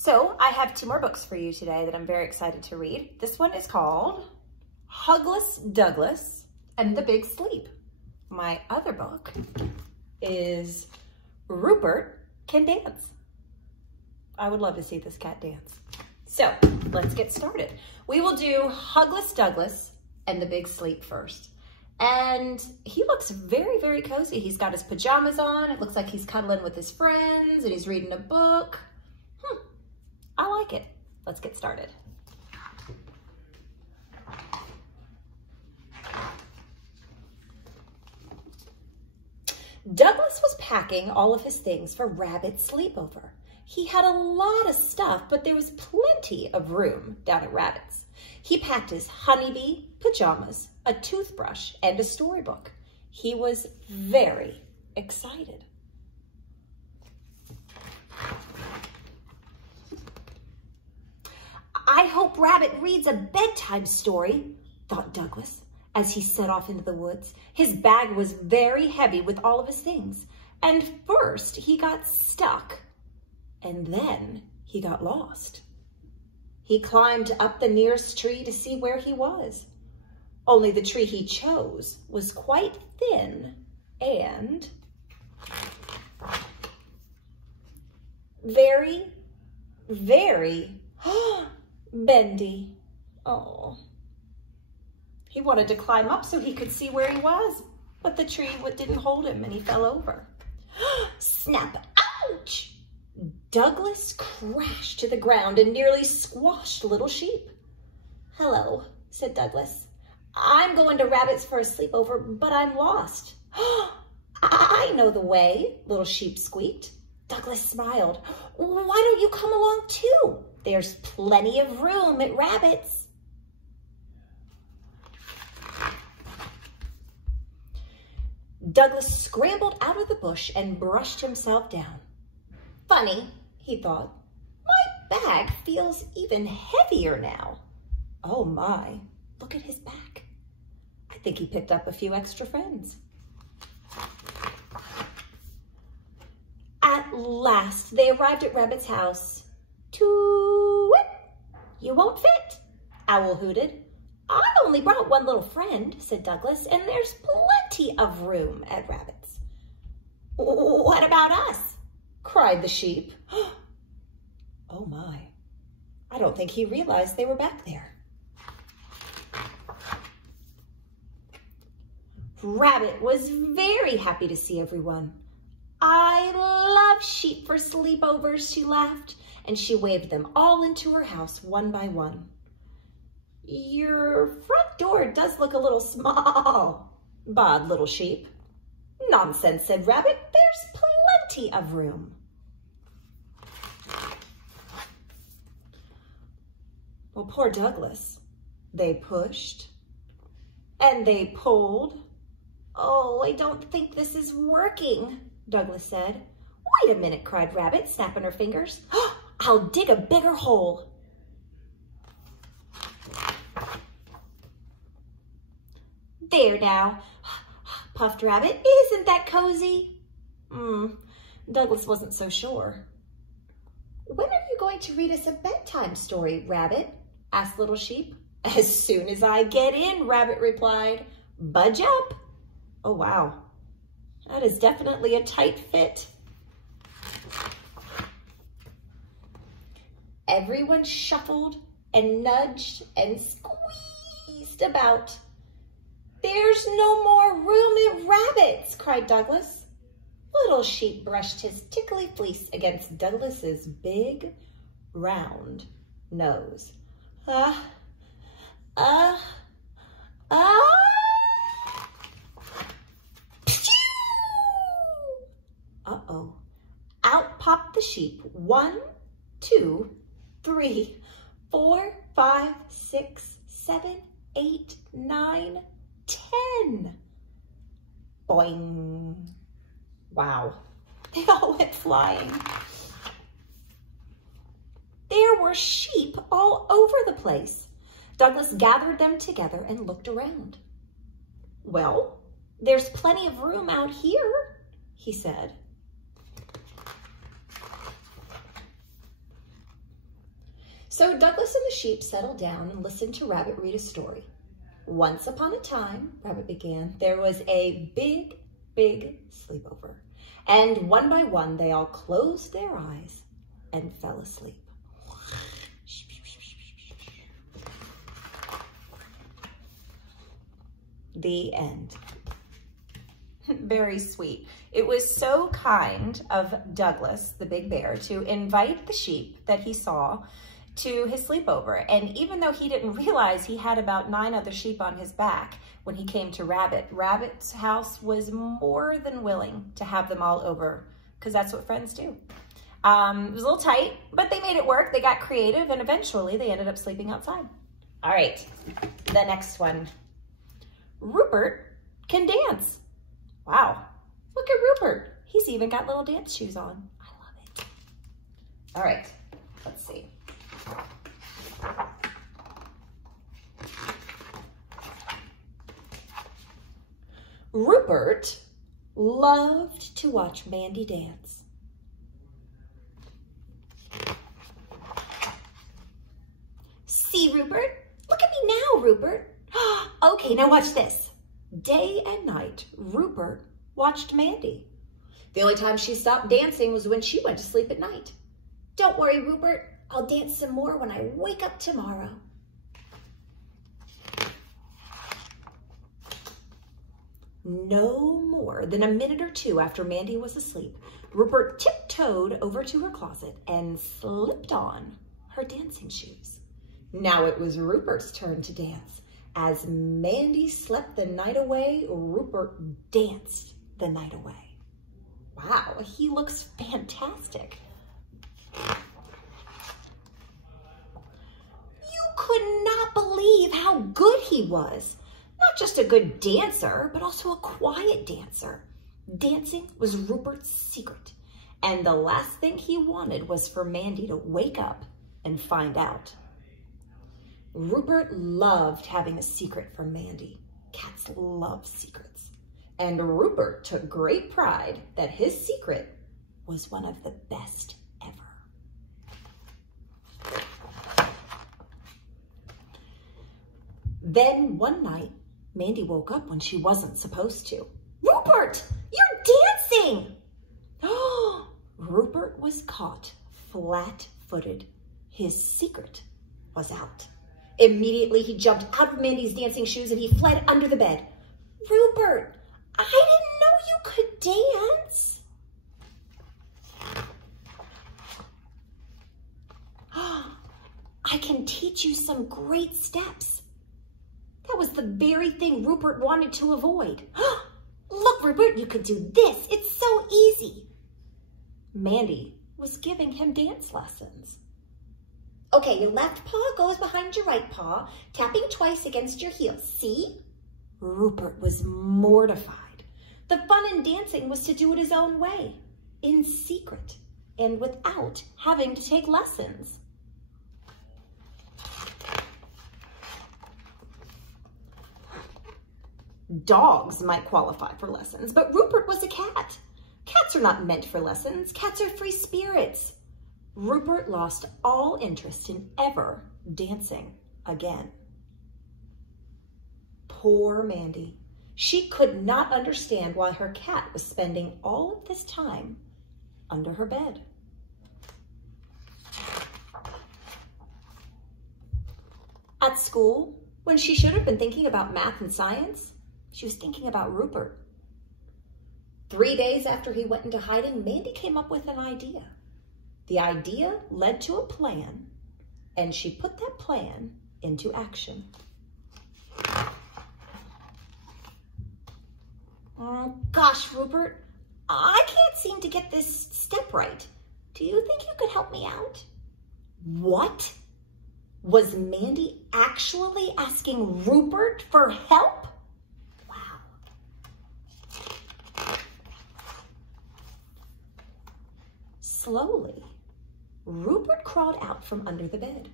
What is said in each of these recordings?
So I have two more books for you today that I'm very excited to read. This one is called Hugless, Douglas, and the Big Sleep. My other book is Rupert Can Dance. I would love to see this cat dance. So let's get started. We will do Hugless, Douglas, and the Big Sleep first. And he looks very, very cozy. He's got his pajamas on. It looks like he's cuddling with his friends and he's reading a book. I like it. Let's get started. Douglas was packing all of his things for Rabbit's sleepover. He had a lot of stuff, but there was plenty of room down at Rabbit's. He packed his honeybee, pajamas, a toothbrush, and a storybook. He was very excited. I hope Rabbit reads a bedtime story, thought Douglas, as he set off into the woods. His bag was very heavy with all of his things, and first he got stuck, and then he got lost. He climbed up the nearest tree to see where he was. Only the tree he chose was quite thin and very, very bendy. Oh. He wanted to climb up so he could see where he was, but the tree didn't hold him and he fell over. Snap! Ouch! Douglas crashed to the ground and nearly squashed Little Sheep. Hello, said Douglas. I'm going to Rabbit's for a sleepover, but I'm lost. I know the way, Little Sheep squeaked. Douglas smiled. Why don't you come along too? There's plenty of room at Rabbit's. Douglas scrambled out of the bush and brushed himself down. Funny, he thought. My bag feels even heavier now. Oh my, look at his back. I think he picked up a few extra friends. At last, they arrived at Rabbit's house. Too-whit! You won't fit, Owl hooted. I only brought one little friend, said Douglas, and there's plenty of room at Rabbit's. What about us? Cried the sheep. Oh my, I don't think he realized they were back there. Rabbit was very happy to see everyone. I love sheep for sleepovers, she laughed, and she waved them all into her house one by one. Your front door does look a little small, bawled Little Sheep. Nonsense, said Rabbit. There's plenty of room. Well, poor Douglas. They pushed and they pulled. Oh, I don't think this is working, Douglas said. Wait a minute, cried Rabbit, snapping her fingers. I'll dig a bigger hole. There now, puffed Rabbit. Isn't that cozy? Douglas wasn't so sure. When are you going to read us a bedtime story, Rabbit? Asked Little Sheep. As soon as I get in, Rabbit replied. Budge up. Oh, wow. That is definitely a tight fit. Everyone shuffled and nudged and squeezed about. There's no more room at Rabbit's, cried Douglas. Little Sheep brushed his tickly fleece against Douglas's big, round nose. Uh-oh. Out popped the sheep. 1, 2, 3, 4, 5, 6, 7, 8, 9, 10. Boing. Wow. They all went flying. There were sheep all over the place. Douglas gathered them together and looked around. Well, there's plenty of room out here, he said. So Douglas and the sheep settled down and listened to Rabbit read a story. Once upon a time, Rabbit began, there was a big, big sleepover. And one by one, they all closed their eyes and fell asleep. The end. Very sweet. It was so kind of Douglas, the big bear, to invite the sheep that he saw to his sleepover. And even though he didn't realize he had about 9 other sheep on his back when he came to Rabbit, Rabbit's house was more than willing to have them all over, because that's what friends do. It was a little tight, but they made it work. They got creative, and eventually they ended up sleeping outside. All right, the next one. Rupert can dance. Wow, look at Rupert. He's even got little dance shoes on. I love it. All right, let's see. Rupert loved to watch Mandy dance. See, Rupert? Look at me now, Rupert. Okay, now watch this. Day and night, Rupert watched Mandy. The only time she stopped dancing was when she went to sleep at night. Don't worry, Rupert. I'll dance some more when I wake up tomorrow. No more than a minute or two after Mandy was asleep, Rupert tiptoed over to her closet and slipped on her dancing shoes. Now it was Rupert's turn to dance. As Mandy slept the night away, Rupert danced the night away. Wow, he looks fantastic. You could not believe how good he was. Not just a good dancer, but also a quiet dancer. Dancing was Rupert's secret, and the last thing he wanted was for Mandy to wake up and find out. Rupert loved having a secret from Mandy. Cats love secrets. And Rupert took great pride that his secret was one of the best ever. Then one night, Mandy woke up when she wasn't supposed to. Rupert, you're dancing! Oh, Rupert was caught flat-footed. His secret was out. Immediately, he jumped out of Mandy's dancing shoes and he fled under the bed. Rupert, I didn't know you could dance. I can teach you some great steps. That was the very thing Rupert wanted to avoid. Look, Rupert, you could do this. It's so easy. Mandy was giving him dance lessons. Okay, your left paw goes behind your right paw, tapping twice against your heels. See? Rupert was mortified. The fun in dancing was to do it his own way, in secret, and without having to take lessons. Dogs might qualify for lessons, but Rupert was a cat. Cats are not meant for lessons. Cats are free spirits. Rupert lost all interest in ever dancing again. Poor Mandy. She could not understand why her cat was spending all of this time under her bed. At school, when she should have been thinking about math and science, she was thinking about Rupert. 3 days after he went into hiding, Mandy came up with an idea. The idea led to a plan, and she put that plan into action. Oh, gosh, Rupert, I can't seem to get this step right. Do you think you could help me out? What? Was Mandy actually asking Rupert for help? Wow. Slowly, Rupert crawled out from under the bed.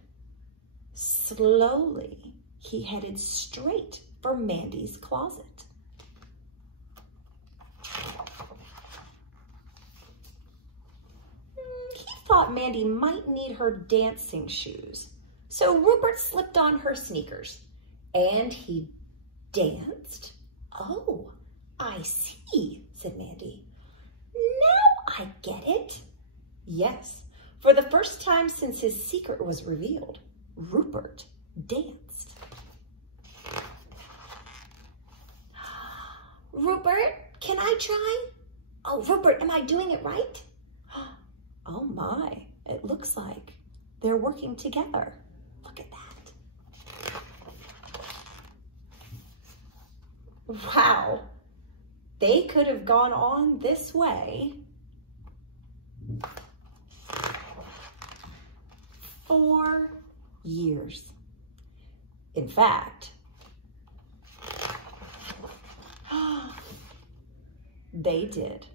Slowly, he headed straight for Mandy's closet. He thought Mandy might need her dancing shoes. So Rupert slipped on her sneakers and he danced. "Oh, I see," said Mandy. "Now I get it." Yes, for the first time since his secret was revealed, Rupert danced. "Rupert, can I try?" "Oh, Rupert, am I doing it right?" "Oh my, it looks like they're working together. Look at that." Wow, they could have gone on this way for years. In fact, they did.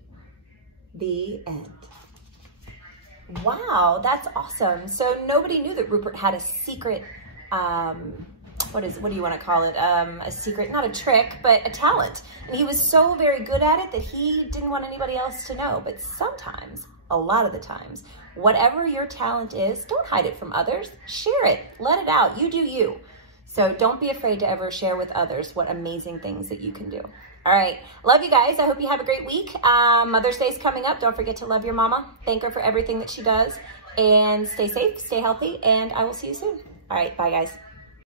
The end. Wow, that's awesome. So nobody knew that Rupert had a secret, what do you want to call it? A secret, not a trick, but a talent. And he was so very good at it that he didn't want anybody else to know. But sometimes, a lot of the times, whatever your talent is, don't hide it from others. Share it. Let it out. You do you. So don't be afraid to ever share with others what amazing things that you can do. All right. Love you guys. I hope you have a great week. Mother's Day is coming up. Don't forget to love your mama. Thank her for everything that she does. And stay safe, stay healthy, and I will see you soon. All right. Bye, guys.